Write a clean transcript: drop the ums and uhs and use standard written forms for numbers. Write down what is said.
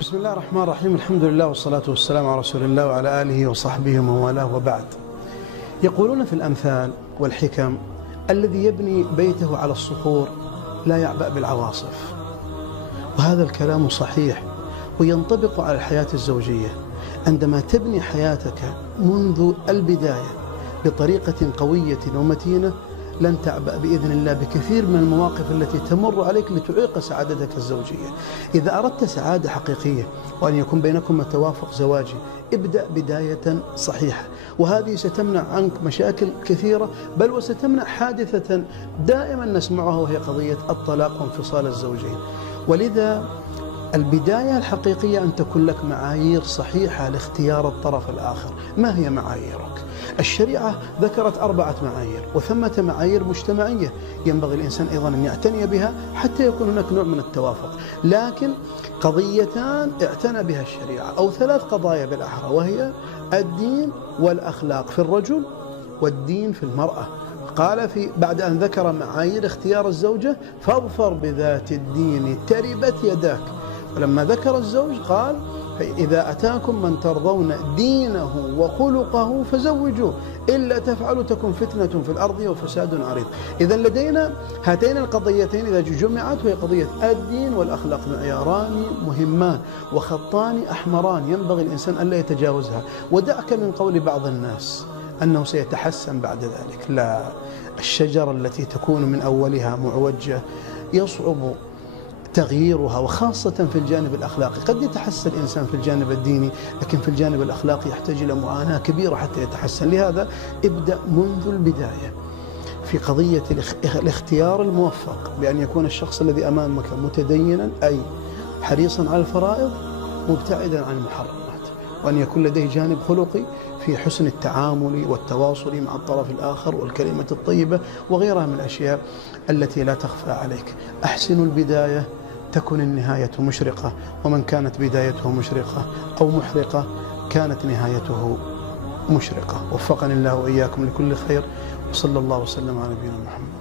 بسم الله الرحمن الرحيم. الحمد لله والصلاة والسلام على رسول الله وعلى آله وصحبه ومن والاه، وبعد. يقولون في الأمثال والحكم: الذي يبني بيته على الصخور لا يعبأ بالعواصف. وهذا الكلام صحيح وينطبق على الحياة الزوجية. عندما تبني حياتك منذ البداية بطريقة قوية ومتينة لن تعبأ بإذن الله بكثير من المواقف التي تمر عليك لتعيق سعادتك الزوجية. إذا أردت سعادة حقيقية وأن يكون بينكم توافق زواجي، ابدأ بداية صحيحة، وهذه ستمنع عنك مشاكل كثيرة، بل وستمنع حادثة دائما نسمعها وهي قضية الطلاق وانفصال الزوجين. ولذا البداية الحقيقية أن تكون لك معايير صحيحة لاختيار الطرف الآخر. ما هي معاييرك؟ الشريعة ذكرت 4 معايير، وثمة معايير مجتمعية ينبغي الإنسان أيضا أن يعتني بها حتى يكون هناك نوع من التوافق. لكن قضيتان اعتنى بها الشريعة، أو 3 قضايا بالأحرى، وهي الدين والأخلاق في الرجل والدين في المرأة. قال بعد أن ذكر معايير اختيار الزوجة: فاظفر بذات الدين تربت يداك. ولما ذكر الزوج قال: فإذا أتاكم من ترضون دينه وخلقه فزوجوه، إلا تفعلوا تكن فتنة في الأرض وفساد عريض. إذا لدينا هاتين القضيتين إذا جمعت، وهي قضية الدين والأخلاق، معياران مهمان وخطان أحمران ينبغي الإنسان ألا يتجاوزها. ودعك من قول بعض الناس أنه سيتحسن بعد ذلك. لا، الشجرة التي تكون من أولها معوجة يصعب تغييرها، وخاصة في الجانب الأخلاقي. قد يتحسن الإنسان في الجانب الديني، لكن في الجانب الأخلاقي يحتاج إلى معاناة كبيرة حتى يتحسن. لهذا ابدأ منذ البداية في قضية الاختيار الموفق، بأن يكون الشخص الذي أمامك متدينا، أي حريصا على الفرائض مبتعدا عن المحرمات، وأن يكون لديه جانب خلقي في حسن التعامل والتواصل مع الطرف الآخر والكلمة الطيبة وغيرها من الأشياء التي لا تخفى عليك. أحسن البداية تكن النهاية مشرقة، ومن كانت بدايته مشرقة أو محرقة كانت نهايته مشرقة. وفقني الله وإياكم لكل خير، وصلى الله وسلم على نبينا محمد.